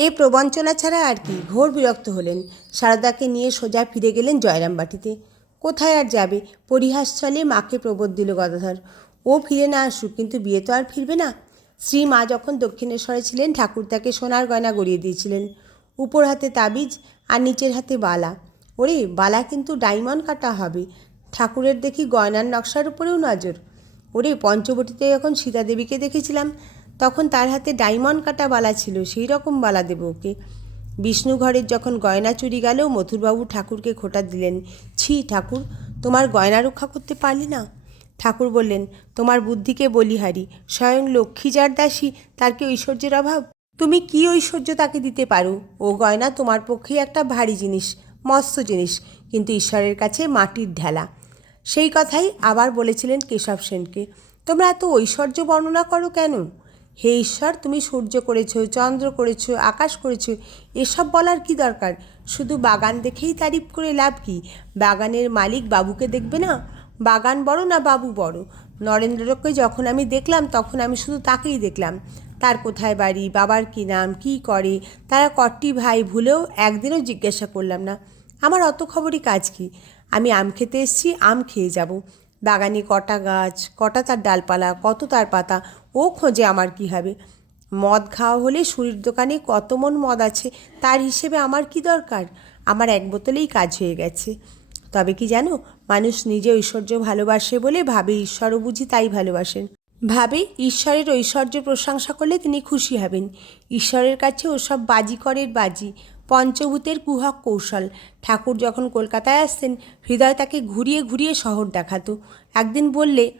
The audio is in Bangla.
এই প্রবঞ্চনা ছাড়া আর কি। ঘোর বিরক্ত হলেন। সারদাকে নিয়ে সোজা ফিরে গেলেন জয়রামবাটিতে। কোথায় আর যাবে? পরিহাস ছলে মাকে প্রবোধ দিল গদাধর। ও ফিরে না আসুক, কিন্তু বিয়ে তো আর ফিরবে না। শ্রী মা যখন দক্ষিণেশ্বরে ছিলেন, ঠাকুর তাকে সোনার গয়না গড়িয়ে দিয়েছিলেন। উপর হাতে তাবিজ আর নিচের হাতে বালা। ওরে, বালা কিন্তু ডায়মন্ড কাটা হবে। ঠাকুরের দেখি গয়নার নকশার উপরেও নজর। ওরে, পঞ্চবটিতে যখন সীতাদেবীকে দেখেছিলাম, তখন তার হাতে ডায়মন্ড কাটা বালা ছিল, সেই রকম বালা দেব ওকে। বিষ্ণু ঘরের যখন গয়না চুরি গেল, মথুরবাবু ঠাকুরকে খোঁটা দিলেন। ছি ঠাকুর, তোমার গয়না রক্ষা করতে পারলি না? ঠাকুর বললেন, তোমার বুদ্ধিকে বলিহারি। স্বয়ং লক্ষ্মী যার দাসী, তার কি ঐশ্বর্যের অভাব? তুমি কি ঐশ্বর্য তাকে দিতে পারো? ও গয়না তোমার পক্ষেই একটা ভারী জিনিস, মস্ত জিনিস, কিন্তু ঈশ্বরের কাছে মাটির ঢেলা। সেই কথাই আবার বলেছিলেন কেশব সেনকে। তোমরা এত ঐশ্বর্য বর্ণনা করো কেন? হে ঈশ্বর, তুমি সূর্য করেছ, চন্দ্র করেছ, আকাশ করেছ, এসব বলার কি দরকার? শুধু বাগান দেখেই তারিফ করে লাভ কি? বাগানের মালিক বাবুকে দেখবে না? বাগান বড় না বাবু বড়? নরেন্দ্রকে যখন আমি দেখলাম, তখন আমি শুধু তাকেই দেখলাম। তার কোথায় বাড়ি, বাবার কী নাম, কী করে, তারা কটি ভাই, ভুলেও একদিনও জিজ্ঞাসা করলাম না। আমার অত খবরই কাজ কি? আমি আম খেতে এসেছি, আম খেয়ে যাব। বাগানে কটা গাছ, কটা তার ডালপালা, কত তার পাতা, ও খোঁজে আমার কি হবে? মদ খাওয়া হলে সুরির দোকানে কত মন মদ আছে, তার হিসেবে আমার কি দরকার? আমার এক বোতলেই কাজ হয়ে গেছে। তবে কি জানো, মানুষ নিজে ঐশ্বর্য ভালোবাসে বলে ভাবে ঈশ্বরও বুঝি তাই ভালোবাসেন। ভাবে ঈশ্বরের ঐশ্বর্য প্রশংসা করলে তিনি খুশি হবেন। ঈশ্বরের কাছে ওসব বাজিকরের বাজি, পঞ্চভূতের কুহক কৌশল। ঠাকুর যখন কলকাতায় আসতেন, হৃদয় তাকে ঘুরিয়ে ঘুরিয়ে শহর দেখাতো। একদিন বললে,